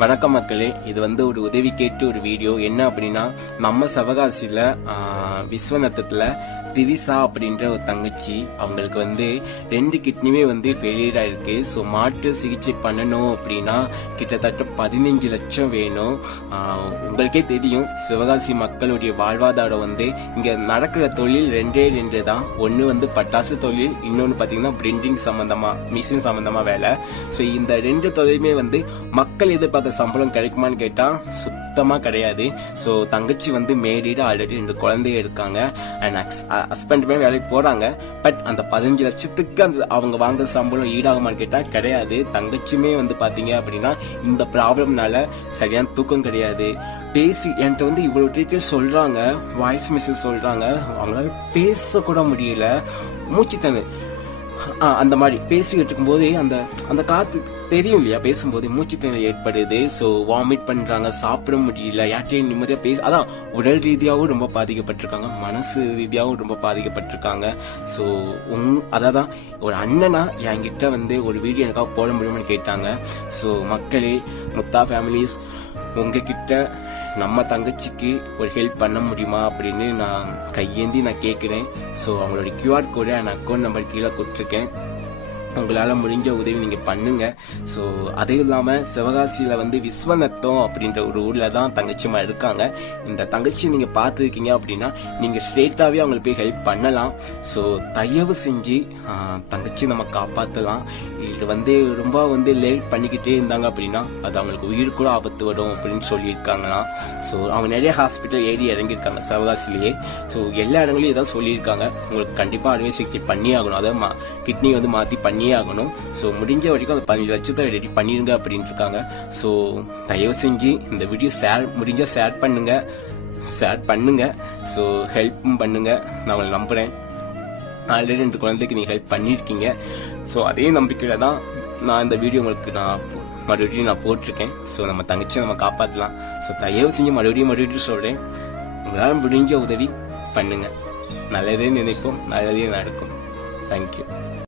வணக்கம் மக்களே, இது ஒரு உதவி கேட்டு ஒரு வீடியோ. என்ன அப்படின்னா, நம்ம சிவகாசியில விஸ்வநத்தத்துல திரிசா அப்படின்ற ஒரு தங்கச்சி, அவங்களுக்கு 2 கிட்னியுமே ஃபெயிலியர் ஆயிருக்கு. ஸோ மாற்று சிகிச்சை பண்ணணும் அப்படின்னா கிட்டத்தட்ட 15 லட்சம் வேணும். உங்களுக்கே தெரியும், சிவகாசி மக்களுடைய வாழ்வாதாரம் இங்க நடக்கிற தொழில் 2 தான். ஒன்று பட்டாசு தொழில், இன்னொன்று பார்த்தீங்கன்னா பிரிண்டிங் சம்பந்தமா, மிஷின் சம்பந்தமா வேலை. ஸோ இந்த 2 தொழிலுமே மக்கள் எதிர்பார்த்த சம்பளம் கிடைக்குமான்னு கேட்டா சுத்தமா கிடையாது. ஸோ தங்கச்சி மேரீடு, ஆல்ரெடி 2 குழந்தைய இருக்காங்க. அண்ட் ஹஸ்பண்டுமே வேலைக்கு போறாங்க. பட் அந்த 15 லட்சத்துக்கு அவங்க வாங்குற சம்பளம் ஈடாகுமான்னு கேட்டா கிடையாது. தங்கச்சியுமே பாத்தீங்க அப்படின்னா இந்த ப்ராப்ளம்னால சரியான தூக்கம் கிடையாது. பேசி என்கிட்ட இவ்வளவு டீட்டெயில் சொல்றாங்க, வாய்ஸ் மெசேஜ் சொல்றாங்க, அவங்களால பேச கூட முடியல, மூச்சுத்தண்ணு அந்த மாதிரி பேசிக்கிட்டு இருக்கும்போது அந்த காத்து தெரியும் இல்லையா, பேசும்போது மூச்சுத்திணறல் ஏற்படுது. ஸோ வாமிட் பண்றாங்க, சாப்பிட முடியல, யார்ட்டையும் நிம்மதியா அதான் உடல் ரீதியாகவும் ரொம்ப பாதிக்கப்பட்டிருக்காங்க, மனசு ரீதியாகவும் ரொம்ப பாதிக்கப்பட்டிருக்காங்க. ஸோ அதான் ஒரு அண்ணனா என்கிட்ட ஒரு வீடியோ எனக்காக போட முடியுமான்னு கேட்டாங்க. ஸோ மக்களே, முத்தா ஃபேமிலிஸ், உங்ககிட்ட நம்ம தங்கச்சிக்கு ஒரு ஹெல்ப் பண்ண முடியுமா அப்படின்னு நான் கையேந்தி கேட்குறேன். ஸோ அவங்களோட QR கோடை என் அக்கௌண்ட் நம்பர் கீழே கொடுத்துருக்கேன். உங்களால் முடிஞ்ச உதவி நீங்கள் பண்ணுங்க. ஸோ அதே இல்லாமல் சிவகாசியில் விஸ்வநத்தம் அப்படின்ற ஒரு ஊரில் தான் தங்கச்சிமா இருக்காங்க. இந்த தங்கச்சி நீங்கள் பார்த்துருக்கீங்க அப்படின்னா நீங்கள் ஸ்ட்ரெயிட்டாகவே அவங்களுக்கு போய் ஹெல்ப் பண்ணலாம். ஸோ தயவு செஞ்சு தங்கச்சி நம்ம காப்பாற்றலாம். இது ரொம்ப லேட் பண்ணிக்கிட்டே இருந்தாங்க அப்படின்னா அது அவங்களுக்கு உயிர் கூட ஆபத்து வரும் அப்படின்னு சொல்லியிருக்காங்களாம். ஸோ அவங்க நிறைய ஹாஸ்பிட்டல் ஏறி இறங்கியிருக்காங்க சிவகாசிலேயே. ஸோ எல்லா இடங்களையும் இதான் சொல்லியிருக்காங்க, உங்களுக்கு கண்டிப்பாக அறுவை சிகிச்சை பண்ணி ஆகணும், அதாவது கிட்னி மாற்றி பண்ணியே ஆகணும். ஸோ முடிஞ்ச வரைக்கும் அந்த 15 லட்சத்தை ரெடி பண்ணிருங்க அப்படின்ட்டு இருக்காங்க. ஸோ தயவு செஞ்சு இந்த வீடியோ முடிஞ்சா ஷேர் பண்ணுங்க. ஸோ ஹெல்ப்பும் பண்ணுங்க. நான் உங்களை நம்புறேன். ஆல்ரெடி 2 குழந்தைக்கு நீங்கள் ஹெல்ப் பண்ணியிருக்கீங்க. ஸோ அதே நம்பிக்கையில் தான் நான் இந்த வீடியோ உங்களுக்கு மறுபடியும் போட்டிருக்கேன். ஸோ நம்ம தங்கச்சியை நம்ம காப்பாற்றலாம். ஸோ தயவு செஞ்சு மறுபடியும் சொல்கிறேன், உங்களால் முடிஞ்ச உதவி பண்ணுங்க. நல்லதே நினைப்போம், நல்லதே நடக்கும். தேங்க்யூ.